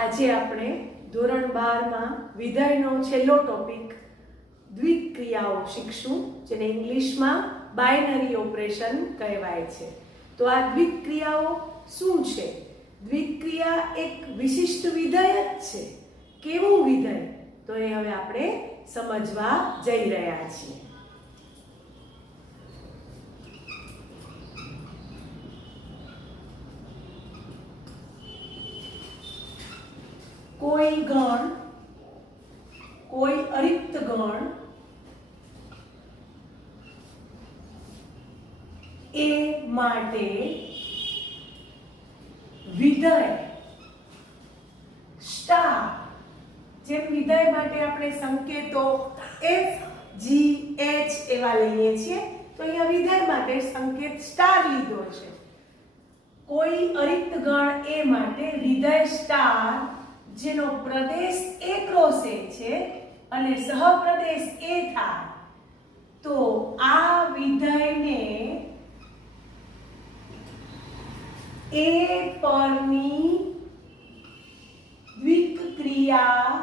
આજે આપણે ધોરણ 12 માં વિધેયનો છેલ્લો ટોપિક દ્વિક્રિયાઓ શીખશું, જેને ઇંગ્લિશમાં બાઇનરી ઓપરેશન કહેવાય છે. તો આ દ્વિક્રિયાઓ શું છે? દ્વિક્રિયા એક વિશિષ્ટ વિધેય જ છે. કેવું વિધેય? તો એ હવે આપણે સમજવા જઈ રહ્યા છીએ. કોઈ ગણ, કોઈ અરિક્ત ગણ એ માટે વિધેય સ્ટાર, જેમ વિધેય માટે આપણે સંકેતો f g h એવા લઈએ છીએ, તો અહીંયા વિધેય માટે સંકેત સ્ટાર લીધો છે. કોઈ અરિક્ત ગણ એ માટે વિધેય સ્ટાર જેનો પ્રદેશ a ક્રોસ a છે અને સહપ્રદેશ a થાય, તો આ વિધેયને a પરની દ્વિક્રિયા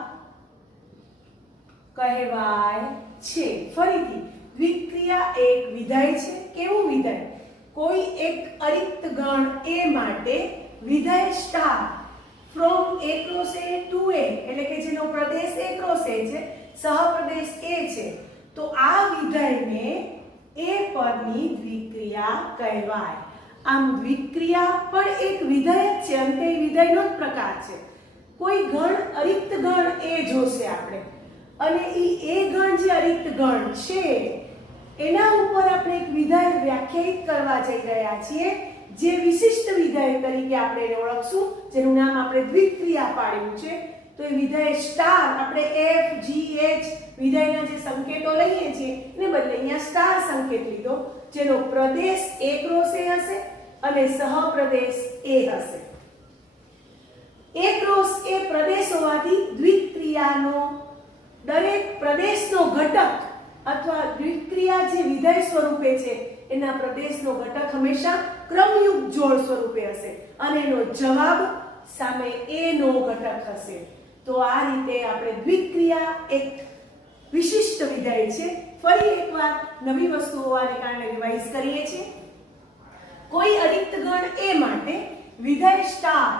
કહેવાય છે. ફરીથી, દ્વિક્રિયા એક વિધેય છે. કેવું વિધેય? કોઈ એક અરિક્ત ગણ a માટે વિધેય star from a cross a to a, એટલે કે જેનો પ્રદેશ a cross a છે, સહપ્રદેશ a છે, તો આ વિધેયને a પરની દ્વિક્રિયા કહેવાય. આમ દ્વિક્રિયા પણ એક વિધેય જ છે, અને તે વિધેયનો જ પ્રકાર છે. કોઈ ગણ અરિક્ત ગણ a જોશે આપણે, અને એ ગણ જે અરિક્ત ગણ છે એના ઉપર આપણે એક વિધેય વ્યાખ્યાયિત કરવા જઈ રહ્યા છીએ, જે વિશિષ્ટ વિધેય તરીકે આપણે એને ઓળખશું, જેનું નામ આપણે દ્વિક્રિયા પાડ્યું છે. તો એ વિધેય સ્ટાર, આપણે f g h વિધેયના જે સંકેતો લઈએ છીએ એને બદલે અહીંયા સ્ટાર સંકેત લીધો, જેનો પ્રદેશ a ક્રોસ a હશે અને સહપ્રદેશ a હશે. a ક્રોસ a પ્રદેશ હોવાથી દ્વિક્રિયાનો દરેક પ્રદેશનો ઘટક અથવા દ્વિક્રિયા જે વિધેય સ્વરૂપે છે એના પ્રદેશનો ઘટક હંમેશા ક્રમયુક્ત જોડ સ્વરૂપે હશે, અને એનો જવાબ સામે a નો ઘટક હશે. તો આ રીતે આપણે દ્વિક્રિયા એક વિશિષ્ટ વિધેય છે. ફરી એકવાર નવી વસ્તુ હોવાને કારણે રિવાઇઝ કરીએ છીએ. કોઈ અરિક્ત ગણ a માટે વિધેય star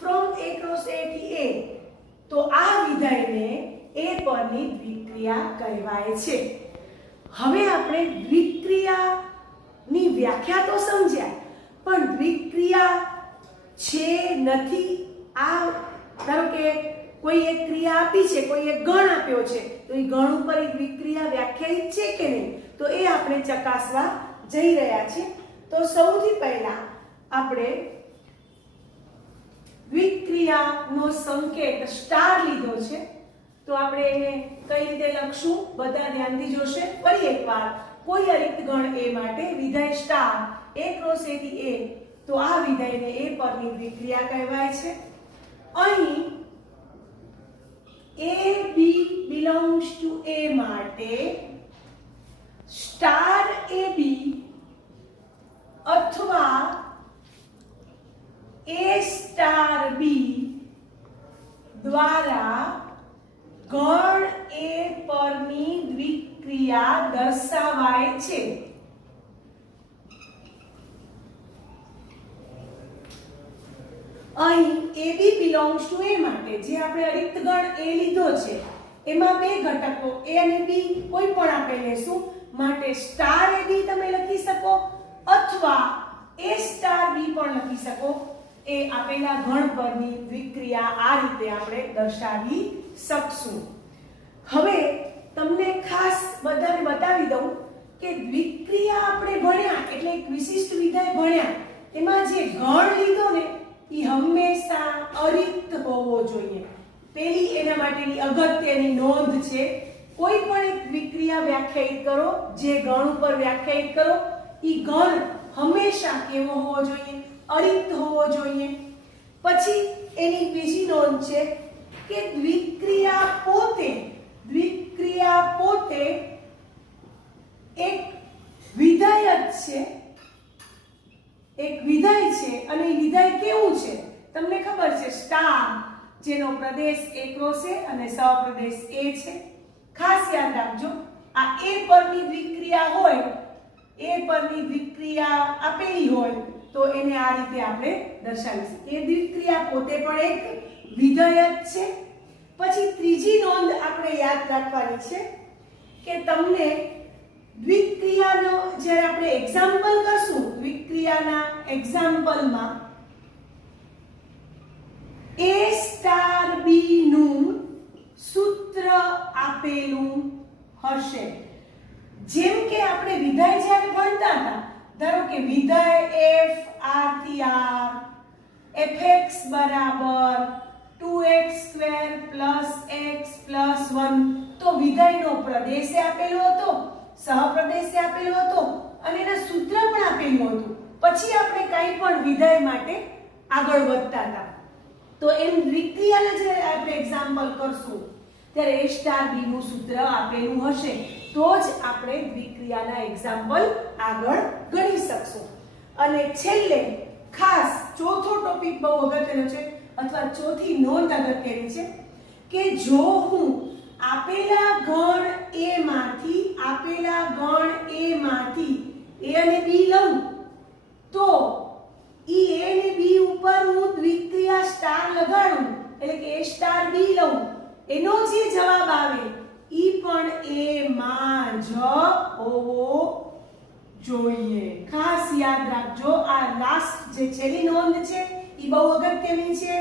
from a cross a થી a, તો આ વિધેયને a પરની દ્વિક્રિયા કહેવાય છે. હવે આપણે દ્વિક્રિયાની વ્યાખ્યા તો સમજ્યા, પણ દ્વિક્રિયા છે નથી, આ ધારો કે કોઈ એક ક્રિયા આપી છે, કોઈ એક ગણ આપ્યો છે, તો એ ગણ ઉપર એક દ્વિક્રિયા વ્યાખ્યાયિત છે કે નહીં, તો એ આપણે ચકાસવા જઈ રહ્યા છીએ. તો સૌથી પહેલા આપણે દ્વિક્રિયાનો સંકેત સ્ટાર લીધો છે, તો આપણે એને કઈ રીતે લખશું? બધા ધ્યાનથી જોશે. ફરી એકવાર, કોઈ અરિક્ત ગણ a માટે વિધેય સ્ટાર a ક્રોસ a થી a, તો આ વિધેયને a પરની દ્વિક્રિયા કહેવાય છે. અહીં a b belongs to a માટે સ્ટાર ab અથવા a સ્ટાર b દ્વારા ગણ a પરની દ્વિક્રિયા દર્શાવાય છે. અહીં ab belongs to a માટે જે આપણે અરિક્ત ગણ a લીધો છે એમાં બે ઘટકો a અને b કોઈ પણ આપણે લેશું, માટે સ્ટાર ab તમે લખી શકો અથવા a સ્ટાર b પણ લખી શકો. એ આપેલા ગણ પરની દ્વિક્રિયા આ રીતે આપણે દર્શાવી શકશું. હવે તમને ખાસ બધાને બતાવી દઉં કે દ્વિક્રિયા આપણે ભણ્યા, એટલે એક વિશિષ્ટ વિધેય ભણ્યા, એમાં જે ગણ લીધો ને એ હંમેશા અરિક્ત હોવો જોઈએ. પેલી એના માટેની અગત્યની નોંધ છે. કોઈ પણ એક દ્વિક્રિયા વ્યાખ્યાયિત કરો, જે ગણ ઉપર વ્યાખ્યાયિત કરો, એ ગણ હંમેશા કેવો હોવો જોઈએ? અરિક્ત હોવો જોઈએ. પછી એની બીજી નોંધ છે કે દ્વિક્રિયા પોતે એક વિધેય જ છે, એક વિધેય છે અને વિધેય કેવું છે તમને ખબર છે સ્ટાર જેનો પ્રદેશ એકરો છે અને સહપ્રદેશ એ છે. ખાસ યાદ રાખજો, આ એ પરની દ્વિક્રિયા હોય, એ પરની દ્વિક્રિયા આપેલી હોય તો એને આ રીતે આપણે દર્શાવીશું. એ દ્વિક્રિયા પોતે પણ એક વિધેય જ છે. પછી ત્રીજી નોંધ આપણે યાદ રાખવાની છે કે તમને દ્વિક્રિયાનો જ્યારે આપણે એક્ઝામ્પલ કરશું, દ્વિક્રિયાના એક્ઝામ્પલમાં A સ્ટાર B નું સૂત્ર આપેલું હશે. જેમ કે આપણે વિધેય જ્યારે ભણતા હતા, ધારો કે વિધેય f r થી r fx બરાબર 2x² + x + 1, તો વિધેયનો પ્રદેશ આપેલો હતો, સહપ્રદેશ આપેલો હતો અને એના સૂત્ર પણ આપેલું હતું. પછી આપણે કંઈ પણ વિધેય માટે આગળ વધતા હતા. તો એમ દ્વિક્રિયાના જે આપણે એક્ઝામ્પલ કરશું ત્યારે a સ્ટાર b નું સૂત્ર આપેલું હશે તો જ આપણે દ્વિક્રિયાના એક્ઝામ્પલ આગળ ગણી શકશું. અને છેલ્લે ખાસ ચોથો ટોપિક બહુ અગત્યનો છે, અથવા ચોથી નોંધ અગત્યની છે કે જો હું આપેલા ગણ a માંથી a અને b લઉં તો ઈ a અને b ઉપર હું દ્વિક્રિયા સ્ટાર લગાડું, એટલે કે a સ્ટાર b લઉં, એનો જે જવાબ આવે ઈ પણ a માં જ હોવો જોઈએ. ખાસ યાદ રાખજો, આ લાસ્ટ જે છેલ્લી નોંધ છે ઈ બહુ અગત્યની છે.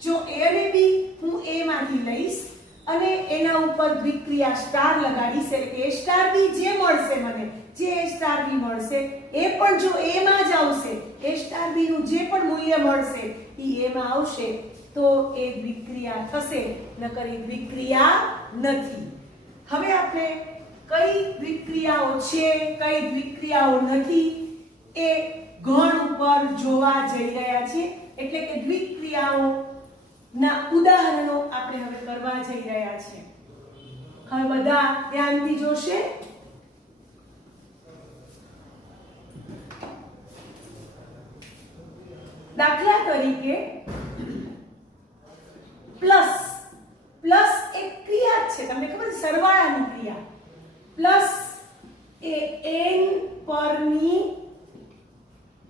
જો a અને b હું a માંથી લઈશ અને એના ઉપર દ્વિક્રિયા સ્ટાર લગાડીશ, એટલે કે a સ્ટાર b જે મળશે મને, જે a સ્ટાર b મળશે એ પણ જો a માં જ આવશે, a સ્ટાર b નું જે પણ મૂલ્ય મળશે ઈ a માં આવશે તો એ દ્વિક્રિયા થશે, નકર એ દ્વિક્રિયા નથી. હવે આપણે કઈ દ્વિક્રિયાઓ છે, કઈ દ્વિક્રિયાઓ નથી એ ગણ ઉપર જોવા જઈ રહ્યા છીએ. એટલે કે દ્વિક્રિયાઓ ના ઉદાહરણો આપણે હવે કરવા જઈ રહ્યા છીએ. હવે બધા ધ્યાનથી જોશે. દાખલા તરીકે પ્લસ એક ક્રિયા છે, તમને ખબર છે, સરવાળાની ક્રિયા. પ્લસ એ n પરની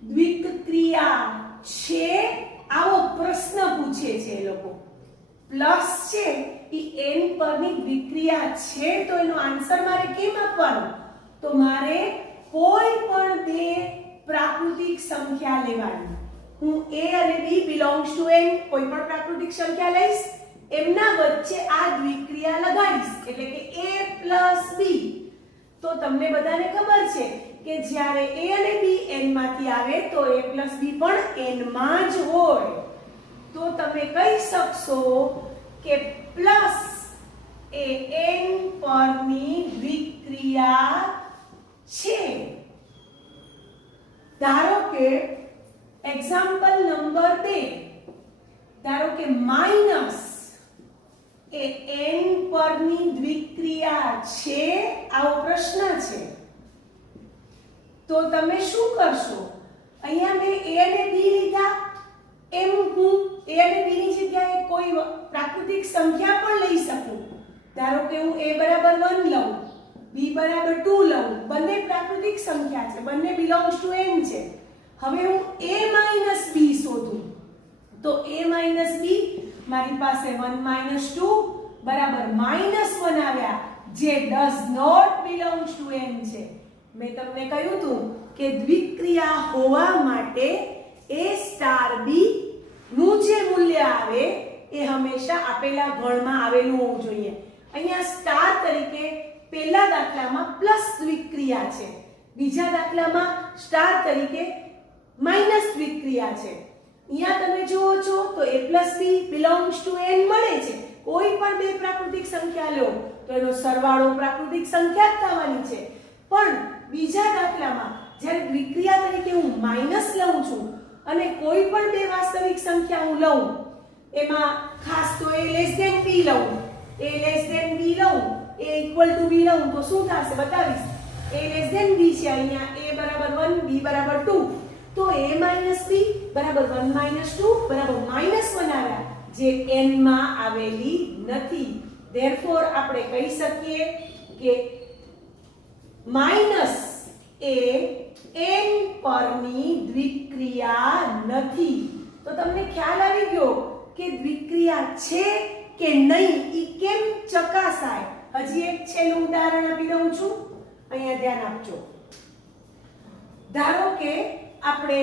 દ્વિક્રિયા છે, આવો પ્રશ્ન પૂછે છે એ લોકો. પ્લસ છે ઈ n પરની દ્વિક્રિયા છે તો એનો આન્સર મારે કેમ આપવાનો? તો મારે કોઈ પણ બે પ્રાકૃતિક સંખ્યા લેવાની. હું a અને b belongs to n કોઈ પણ પ્રાકૃતિક સંખ્યા લઈશ, એમના વચ્ચે આ દ્વિક્રિયા લગાડીશ, એટલે કે a + b. તો તમને બધાને ખબર છે કે જ્યારે a અને b n માંથી આવે તો a + b પણ n માં જ હોય. તો તમે કહી શકશો કે પ્લસ એ n પરની દ્વિક્રિયા છે. ધારો કે એક્ઝામ્પલ નંબર 2, ધારો કે માઈનસ એ n પરની દ્વિક્રિયા છે, આવો પ્રશ્ન છે. તો તમે શું કરશો? અહીંયા મેં a અને b લીધા, એમ હું a અને b ની જગ્યાએ કોઈ પ્રાકૃતિક સંખ્યા પણ લઈ શકું. ધારો કે હું a બરાબર 1 લઉં, b બરાબર 2 લઉં, બંને પ્રાકૃતિક સંખ્યા છે, બંને belongs to n છે. હવે હું a minus b શોધું તો a minus b મારી પાસે 1 - 2 બરાબર -1 આવ્યા, જે does not belongs to n છે. મેં તમને કહ્યું હતું કે દ્વિક્રિયા હોવા માટે a સ્ટાર b નું જે મૂલ્ય આવે એ હંમેશા આપેલા ગણમાં આવેલું હોવું જોઈએ. અહીંયા સ્ટાર તરીકે પહેલા દાખલામાં પ્લસ દ્વિક્રિયા છે, બીજા દાખલામાં સ્ટાર તરીકે માઈનસ દ્વિક્રિયા છે. અહીંયા તમે જુઓ છો તો a + b belongs to n મળે છે. કોઈ પણ બે પ્રાકૃતિક સંખ્યા લો તો એનો સરવાળો પ્રાકૃતિક સંખ્યા જ થવાની છે. પણ બીજા દાખલામાં જ્યારે દ્વિક્રિયા તરીકે હું માઈનસ લઉં છું અને કોઈ પણ બે વાસ્તવિક સંખ્યા હું લઉં, એમાં ખાસ તો a b લઉં, a b લઉં, a = b લઉં તો શું થશે બતાવીશ. a b છે, અહીંયા a બરાબર 1, b બરાબર 2, તો a - b બરાબર 1 - 2 બરાબર -1 આવ્યા, જે n માં આવેલી નથી. ધેરફોર આપણે કહી શકીએ કે માઈનસ એ n પરની દ્વિક્રિયા નથી. તો તમને ખ્યાલ આવી ગયો કે દ્વિક્રિયા છે કે નહીં ઈ કેમ ચકાસાય. હજી એક છેલ્લું ઉદાહરણ આપી દઉં છું, અહીંયા ધ્યાન આપજો. ધારો કે આપણે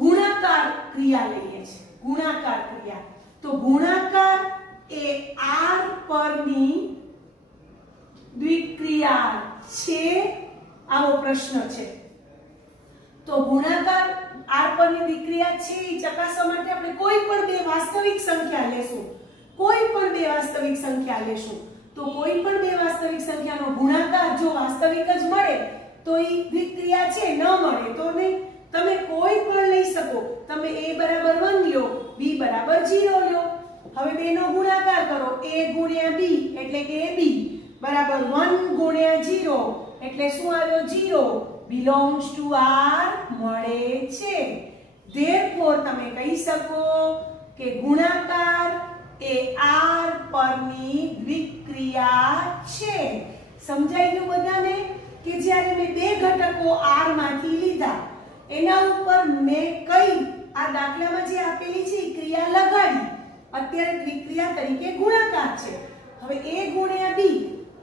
ગુણાકાર ક્રિયા લઈએ છીએ, ગુણાકાર ક્રિયા. તો ગુણાકાર એ r પરની દ્વિક્રિયા છે, આવો પ્રશ્ન છે. તો ગુણાકાર r પરની દ્વિક્રિયા છે એ ચકાસવા માટે આપણે કોઈ પણ બે વાસ્તવિક સંખ્યા લેશું, કોઈ પણ બે વાસ્તવિક સંખ્યા લેશું. તો કોઈ પણ બે વાસ્તવિક સંખ્યાનો ગુણાકાર જો વાસ્તવિક જ મળે તો એ દ્વિક્રિયા છે, ન મળે તો નહીં. તમે કોઈ પણ લઈ શકો. તમે a બરાબર 1 લ્યો, b બરાબર 0 લ્યો. હવે બેનો ગુણાકાર કરો, a ગુણ્યા b એટલે કે ab બરાબર 1 ગુણ્યા 0 એટલે શું આવ્યો? 0 belongs to r મળે છે. ધેરફોર તમે કહી શકો કે ગુણાકાર એ r પરની દ્વિક્રિયા છે. સમજાઈ ગયું બધાને કે જ્યારે મેં બે ઘટકો r માંથી લીધા, એના ઉપર મેં કઈ આ દાખલામાં જે આપેલી છે ક્રિયા લગાડી, અત્યારે દ્વિક્રિયા તરીકે ગુણાકાર છે. હવે a ગુણ્યા b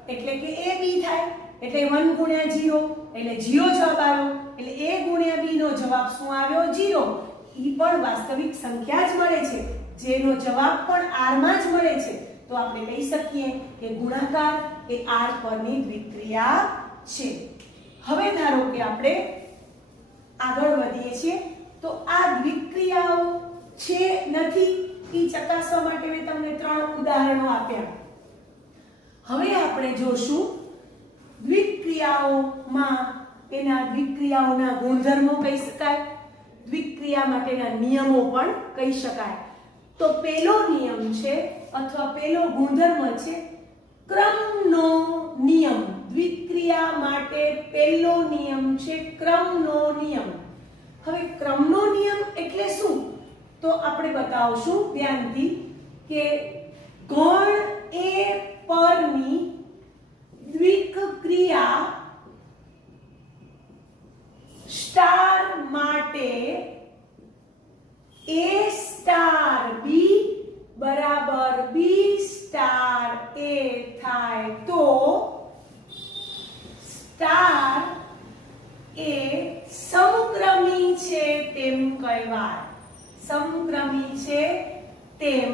એટલે કે ab થાય, એટલે 1 ગુણ્યા 0 એટલે 0 જવાબ આવ્યો. એટલે a ગુણ્યા b નો જવાબ શું આવ્યો? 0. ઈ પણ વાસ્તવિક સંખ્યા જ મળે છે, જેનો જવાબ પણ r માં જ મળે છે. તો આપણે કહી શકીએ કે ગુણાકાર એ r પરની દ્વિક્રિયા છે. હવે ધારો કે આપણે આગળ વધીએ છીએ. તો આ દ્વિક્રિયાઓ છે નથી ઈ ચકાસવા માટે મેં તમને 3 ઉદાહરણો આપ્યા. હવે આપણે જોશું દ્વિક્રિયાઓમાં એના દ્વિક્રિયાઓના ગુણધર્મો કહી શકાય, દ્વિક્રિયા માટેના નિયમો પણ કહી શકાય. તો પહેલો નિયમ છે અથવા પહેલો ગુણધર્મ છે ક્રમનો નિયમ. દ્વિક્રિયા માટે પહેલો નિયમ છે ક્રમનો નિયમ. હવે ક્રમનો નિયમ એટલે શું? તો આપણે બતાવશું ધ્યાનથી કે ગણ a પરની દ્વિક્રિયા સ્ટાર માટે a સ્ટાર b બરાબર b સ્ટાર a થાય તો સ્ટાર એ સમક્રમી છે તેમ કહેવાય. સમક્રમી છે તેમ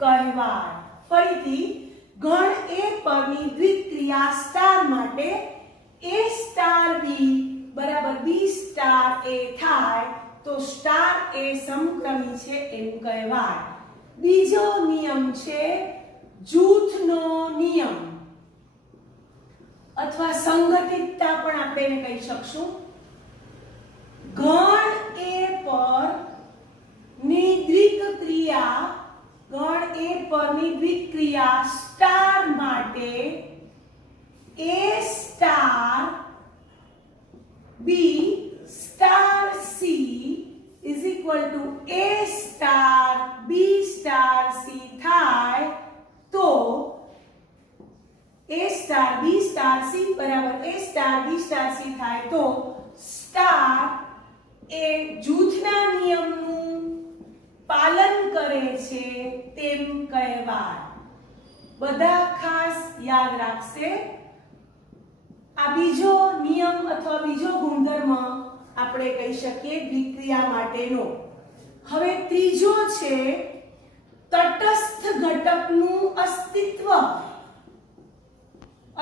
કહેવાય. ફરીથી ગણ a પરની દ્વિક્રિયા સ્ટાર માટે a સ્ટાર b બરાબર b સ્ટાર a થાય તો સ્ટાર એ સમક્રમી છે એમ કહેવાય. બીજો નિયમ છે જૂથનો નિયમ અથવા સંગઠિતતા પણ આપણે એને કહી શકશું. ગણ a પર ની દ્વિક્રિયા, ગણ a પરની દ્વિક્રિયા સ્ટાર માટે a star b star c is equal to a star b star c થાય તો a star b star c બરાબર a star b star c થાય તો સ્ટાર એ જૂથના નિયમનું પાલન કરે છે તેમ કહેવાય. બધા ખાસ યાદ રાખશે. આ બીજો નિયમ અથવા બીજો ગુણધર્મ આપણે કહી શકીએ દ્વિક્રિયા માટેનો. હવે ત્રીજો છે તટસ્થ ઘટકનું અસ્તિત્વ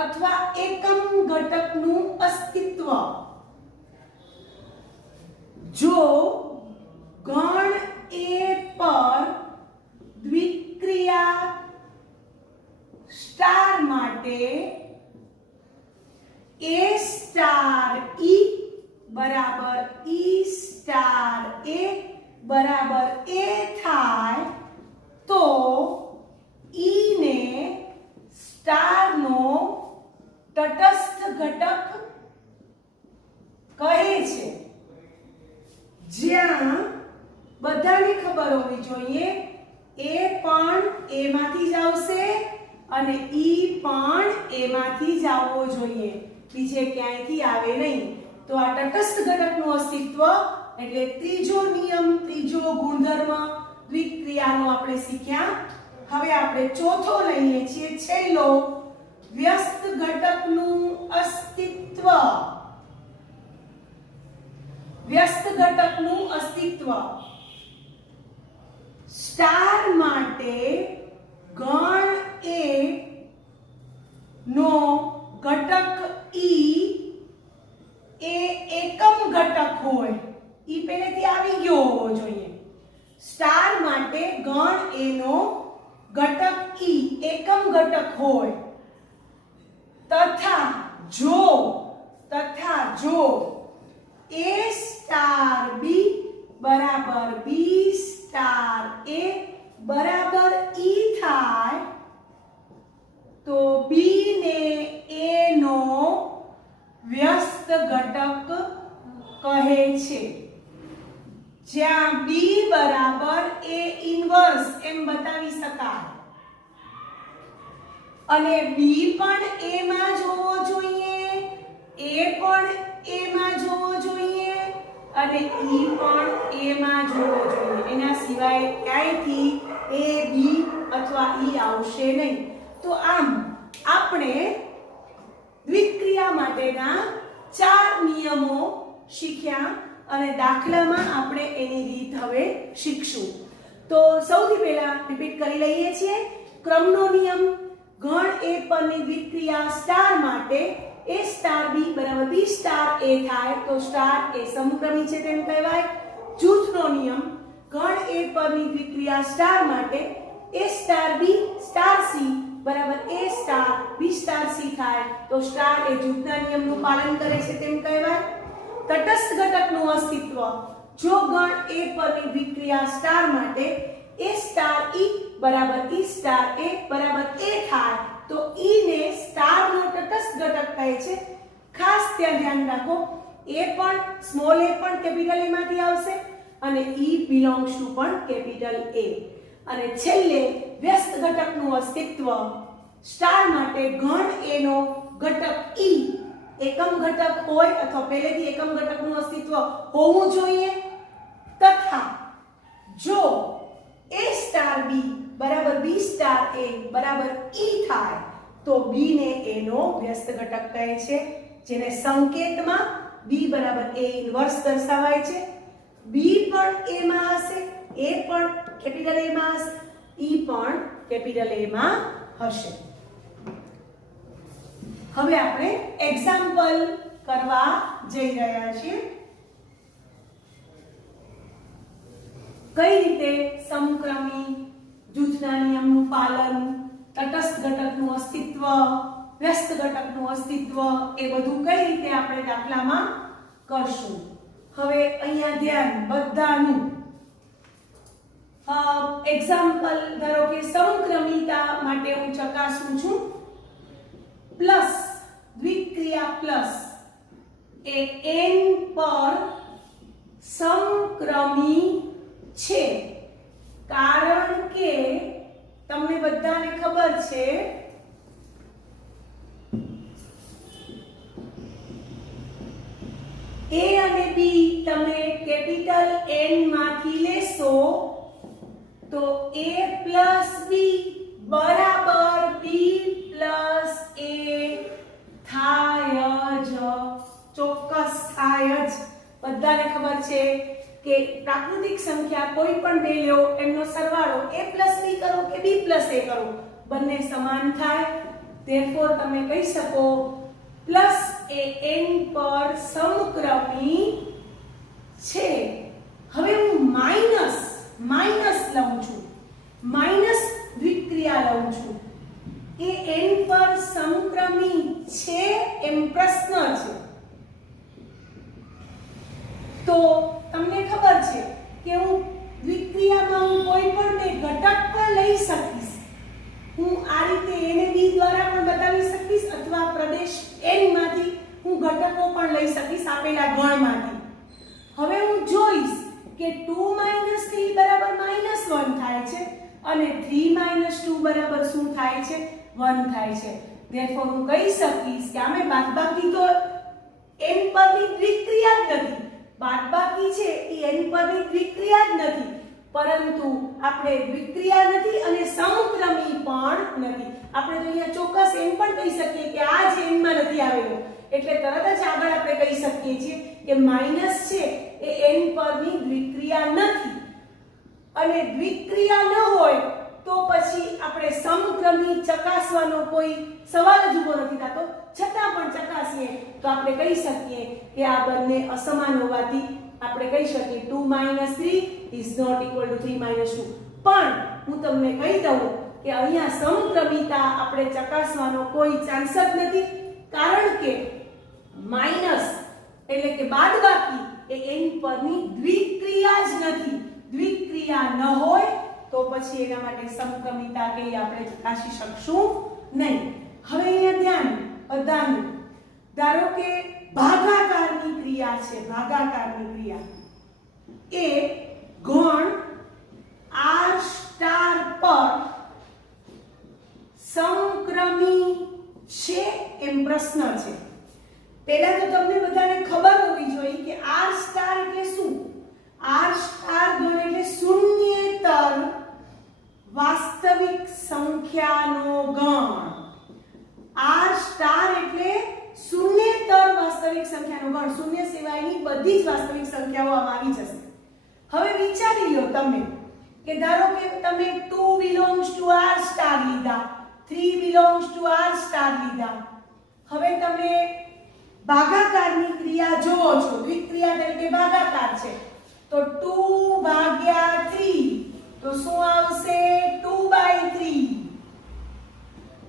અથવા એકમ ઘટકનું અસ્તિત્વ. જો ગણ a પર દ્વિક્રિયા સ્ટાર માટે a સ્ટાર e બરાબર e સ્ટાર a બરાબર a થાય તો e ને સ્ટાર નો તટસ્થ ઘટક કહે છે. જ્યાં બધા બધાને ખબર હોવી જોઈએ એ પણ એ માંથી જ આવશે અને ઈ પણ એ માંથી જ આવવો જોઈએ, બીજે ક્યાંયથી આવે નહીં. તો આ તટસ્થ ઘટકનું અસ્તિત્વ એટલે ત્રીજો નિયમ, ત્રીજો ગુણધર્મ દ્વિક્રિયાનો આપણે શીખ્યા. હવે આપણે ચોથો લઈએ છીએ, છેલ્લો, વ્યસ્ત ઘટકનું અસ્તિત્વ. વ્યસ્ત ઘટકનું અસ્તિત્વ. સ્ટાર માટે ગણ એ નો ઘટક ઈ એ એકમ ઘટક હોય. ઈ પહેલેથી આવી ગયો હોવો જોઈએ. સ્ટાર માટે ગણ એ નો ઘટક ઈ એકમ ઘટક હોય તથા જો a સ્ટાર b બરાબર b સ્ટાર a બરાબર e થાય તો b ને a નો વ્યસ્ત ઘટક કહે છે. જ્યાં b બરાબર a ઇન્વર્સ એમ બતાવી શકાય અને b પણ a માં જ હોવો જોઈએ, a પણ a માં જ હોવો જોઈએ અને e પણ a માં જ હોવો જોઈએ. એના સિવાય ક્યાંયથી a b અથવા e આવશે નહીં. તો આમ આપણે દ્વિક્રિયા માટેના 4 નિયમો શીખ્યા અને દાખલામાં આપણે એની રીત હવે શીખશું. તો સૌથી પહેલા રિપીટ કરી લઈએ છીએ. ક્રમનો નિયમ, ગણ a પરની દ્વિક્રિયા સ્ટાર માટે a સ્ટાર b બરાબર b સ્ટાર a થાય તો સ્ટાર એ સમક્રમી છે તેમ કહેવાય. જૂથનો નિયમ, ગણ a પરની દ્વિક્રિયા સ્ટાર માટે a star b star c બરાબર a star b star c થાય તો સ્ટાર એ જૂથના નિયમનું પાલન કરે છે તેમ કહેવાય. તટસ્થ ઘટકનું અસ્તિત્વ, જો ગણ a પરની દ્વિક્રિયા સ્ટાર માટે a સ્ટાર e બરાબર e સ્ટાર a બરાબર a થાય તો e ને સ્ટાર નો તટસ્થ ઘટક કહે છે. ખાસ ત્યાં ધ્યાન રાખો, a પણ સ્મોલ a પણ કેપિટલ a માંથી આવશે અને e બિલોંગ્સ ટુ પણ કેપિટલ a. અને છેલ્લે વ્યસ્ત ઘટકનું અસ્તિત્વ, સ્ટાર માટે ગણ a નો ઘટક e એકમ ઘટક હોય અથવા પહેલેથી એકમ ઘટકનું અસ્તિત્વ હોવું જોઈએ તથા જો a સ્ટાર b બરાબર b સ્ટાર a બરાબર e થાય તો b ને a નો વ્યસ્ત ઘટક કહે છે, જેને સંકેતમાં b બરાબર a ઇન્વર્સ દર્શાવાય છે. b પણ a માં હશે, a પણ કેપિટલ a માં હશે, e પણ કેપિટલ a માં હશે. હવે આપણે એક્ઝામ્પલ કરવા જઈ રહ્યા છીએ. કઈ રીતે સમક્રમી, જૂથના નિયમનું પાલન, તટસ્થ ઘટકનું અસ્તિત્વ, વ્યસ્ત ઘટકનું અસ્તિત્વ એ બધું કઈ રીતે આપણે દાખલામાં કરશું. હવે અહીંયા ધ્યાન બધાનું. એક્ઝામ્પલ ધારો કે સમક્રમિતા માટે હું ચકાસું છું. પ્લસ દ્વિક્રિયા પ્લસ એ n પર સમક્રમી છે કારણ કે તમને બધાને ખબર છે a અને b તમે કેપિટલ N માંથી લેશો તો a plus b બરાબર b plus a થાય જ, ચોક્કસ થાય જ. બધાને ખબર છે કે પ્રાકૃતિક સંખ્યા કોઈ પણ બે લો એમનો સરવાળો a plus b કરો કે b plus a કરો બંને સમાન થાય. ધેરફોર તમે કહી શકો પ્લસ એ n પર સમક્રમી છે. હવે હું માઈનસ લઉં છું, માઈનસ દ્વિક્રિયા લઉં છું. એ n પર સમક્રમી છે એમ પ્રશ્ન છે. તો તમને ખબર છે કે હું દ્વિક્રિયામાં હું કોઈ પણ બે ઘટક પણ લઈ શકીશ. હું આ રીતે a ને b દ્વારા પણ બતાવી શકીશ અથવા પ્રદેશ n માંથી હું ઘટકો પણ લઈ શકીશ આપેલા ગણમાંથી. હવે હું જોઈશ કે 2 - 3 બરાબર -1 થાય છે અને 3 - 2 બરાબર શું થાય છે 1 થાય છે. ધેરફોર હું કહી શકીશ કે આમે બાદબાકી તો n પરની દ્વિક્રિયા જ નથી. બાદબાકી છે એ n પરની દ્વિક્રિયા જ નથી, પરંતુ આપણે દ્વિક્રિયા નથી અને સમક્રમી પણ નથી. આપણે તો અહીંયા ચોક્કસ એમ પણ કહી શકીએ કે આ જ n માં નથી આવેલો, એટલે તરત જ આગળ આપણે કહી શકીએ છીએ કે માઈનસ છે એ n પરની દ્વિક્રિયા નથી. અને દ્વિક્રિયા ન હોય તો પછી આપણે સમક્રમી ચકાસવાનો કોઈ સવાલ જ ઊભો નથી થતો. છતાં પણ ચકાસીએ તો આપણે કહી શકીએ કે આ બંને અસમાન હોવાથી આપણે કહી શકીએ 2 - 3 is not equal to 3 - 2. પણ હું તમને કહી દઉં કે અહીંયા સમક્રમિતા આપણે ચકાસવાનો કોઈ ચાન્સ જ નથી, કારણ કે માઈનસ એટલે કે બાદબાકી એ n પરની દ્વિક્રિયા જ નથી. દ્વિક્રિયા ન હોય તો પછી એના માટે સમક્રમિતા કે આપણે ચકાસી શકશું નહીં. હવે અહીંયા ધ્યાન ધારો કે ભાગાકારની ક્રિયા છે. ભાગાકારની ક્રિયા એ ગણ r સ્ટાર પર સમક્રમી છે એમ પ્રશ્ન છે. પહેલા તો તમને બધાને ખબર હોવી જોઈએ કે r સ્ટાર એટલે શું. r સ્ટાર ગણ એટલે શૂન્યેતર વાસ્તવિક સંખ્યાનો ગણ. r સ્ટાર એટલે શૂન્યેતર વાસ્તવિક સંખ્યાનો ગણ. શૂન્ય સિવાયની બધી જ વાસ્તવિક સંખ્યાઓ આમાં આવી જશે. હવે વિચારી લો તમે કે ધારો કે તમે 2 belongs to r સ્ટાર લીધા, 3 belongs to r સ્ટાર લીધા. હવે તમે ભાગાકારની ક્રિયા જોવો છો, દ્વિક્રિયા તરીકે ભાગાકાર છે, તો 2 ભાગ્યા 3 તો શું આવશે 2/3.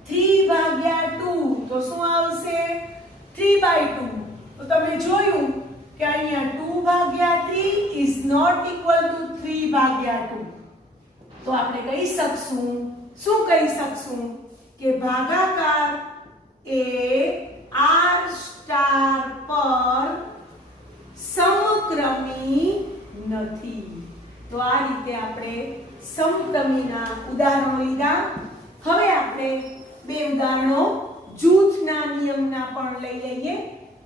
3 ભાગ્યા 2 તો શું આવશે 3/2. તો તમે જોયું કે અહીંયા 2 ભાગ્યા 3 is not equal to 3 ભાગ્યા 2. તો આપણે કહી શકશું, શું કહી શકશું કે ભાગાકાર એ r સ્ટાર પર સમક્રમી નથી. તો આ રીતે આપણે સમક્રમીના ઉદાહરણો લીધા. હવે આપણે બે ઉદાહરણો જૂથના નિયમના પણ લઈ લઈએ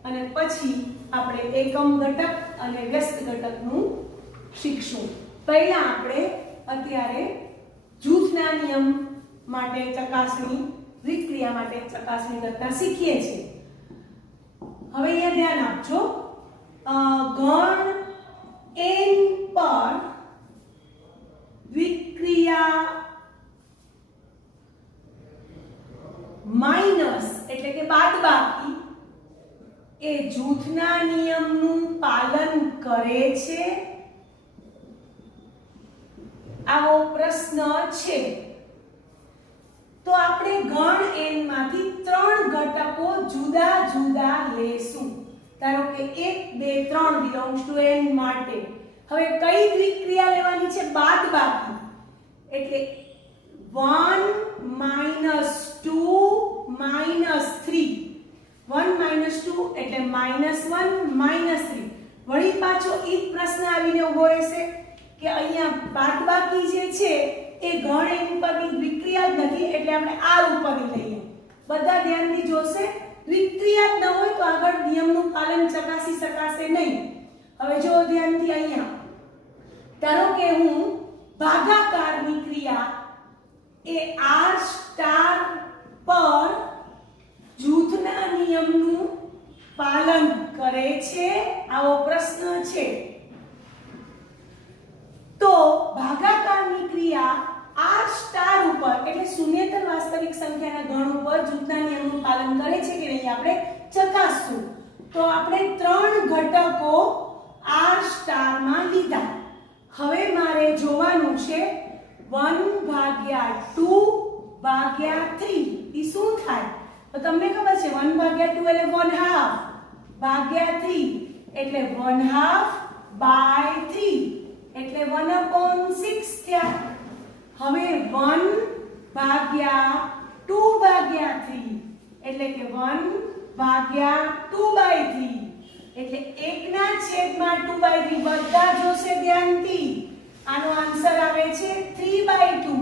અને પછી આપણે એકમ ઘટક અને વ્યસ્ત ઘટકનું શીખશું. પહેલા આપણે અત્યારે જૂથના નિયમ માટે ચકાસણી, દ્વિક્રિયા માટે ચકાસણી કરતા શીખીએ છીએ. હવે અહીંયા ધ્યાન આપજો. ગણ n પર દ્વિક્રિયા માઈનસ એટલે કે બાદબાકી એ જૂથના નિયમનું પાલન કરે છે આવો પ્રશ્ન છે. તો આપણે ગણ n માંથી 3 ઘટકો જુદા જુદા લેશું. ધારો કે 1 2 3 belongs to n માટે હવે કઈ દ્વિક્રિયા લેવાની છે બાદબાકી, એટલે 1 - 2 - 3. 1 - 2 એટલે -1 - 3. વળી પાછો એક પ્રશ્ન આવીને ઊભો રહેશે કે અહીંયા બાદબાકી જે છે એ ગણ n પરની દ્વિક્રિયા જ નથી, એટલે આપણે r ઉપરની લઈએ. બધા ધ્યાનથી જોશે, દ્વિક્રિયા જ ન હોય તો આગળ નિયમનું પાલન ચકાસી શકાશે નહીં. હવે જો ધ્યાનથી અહીંયા ધારો કે હું ભાગાકારની ક્રિયા એ r સ્ટાર પર જૂથના નિયમનું પાલન કરે છે આવો પ્રશ્ન છે. તો ભાગાકારની ક્રિયા r સ્ટાર ઉપર એટલે શૂન્યેતર વાસ્તવિક સંખ્યાના ગણ ઉપર જૂથના નિયમનું પાલન કરે છે કે નહીં આપણે ચકાસશું. તો આપણે 3 ઘટકો r સ્ટાર માં લીધા. હવે મારે જોવાનું છે 1/2/3 ઈ શું થાય. તો તમને ખબર છે 1/2 એટલે 1/2 ભાગ્યા 3 એટલે 1/2/3 એટલે 1/6 થયા. હવે 1/2/3 એટલે કે 1/2/3 એટલે 1/3 2/3 બધા જોશે ધ્યાનથી. આનો આન્સર આવે છે 3/2.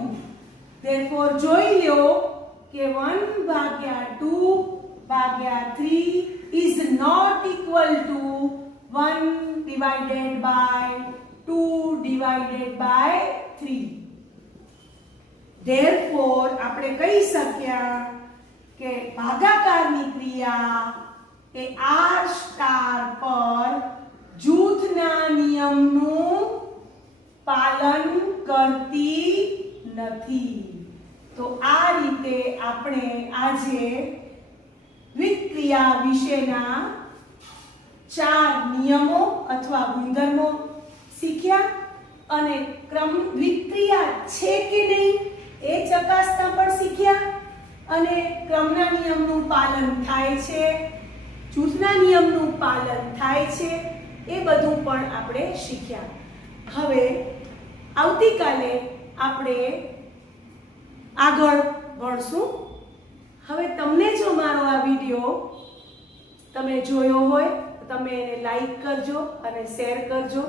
therefore જોઈ લ્યો કે 1/2/3 is not equal to 1/2/3. therefore આપણે કહી શક્યા કે ભાગાકારની ક્રિયા એ R સ્ટાર પર જૂથના નિયમનું પાલન કરતી નથી. તો આ રીતે આપણે આજે વિક્રિયા વિશેના 4 નિયમો અથવા ગુણધર્મો શીખ્યા અને ક્રમ વિક્રિયા છે કે નહીં એ ચકાસતા પણ શીખ્યા અને ક્રમના નિયમનું પાલન થાય છે, જૂથના નિયમનું પાલન થાય છે, એ બધું પણ આપણે શીખ્યા. હવે આવતીકાલે આપણે આગળ ભણશું. હવે તમને જો મારો આ વિડિયો તમે જોયો હોય તો તમે એને લાઈક કરજો અને શેર કરજો.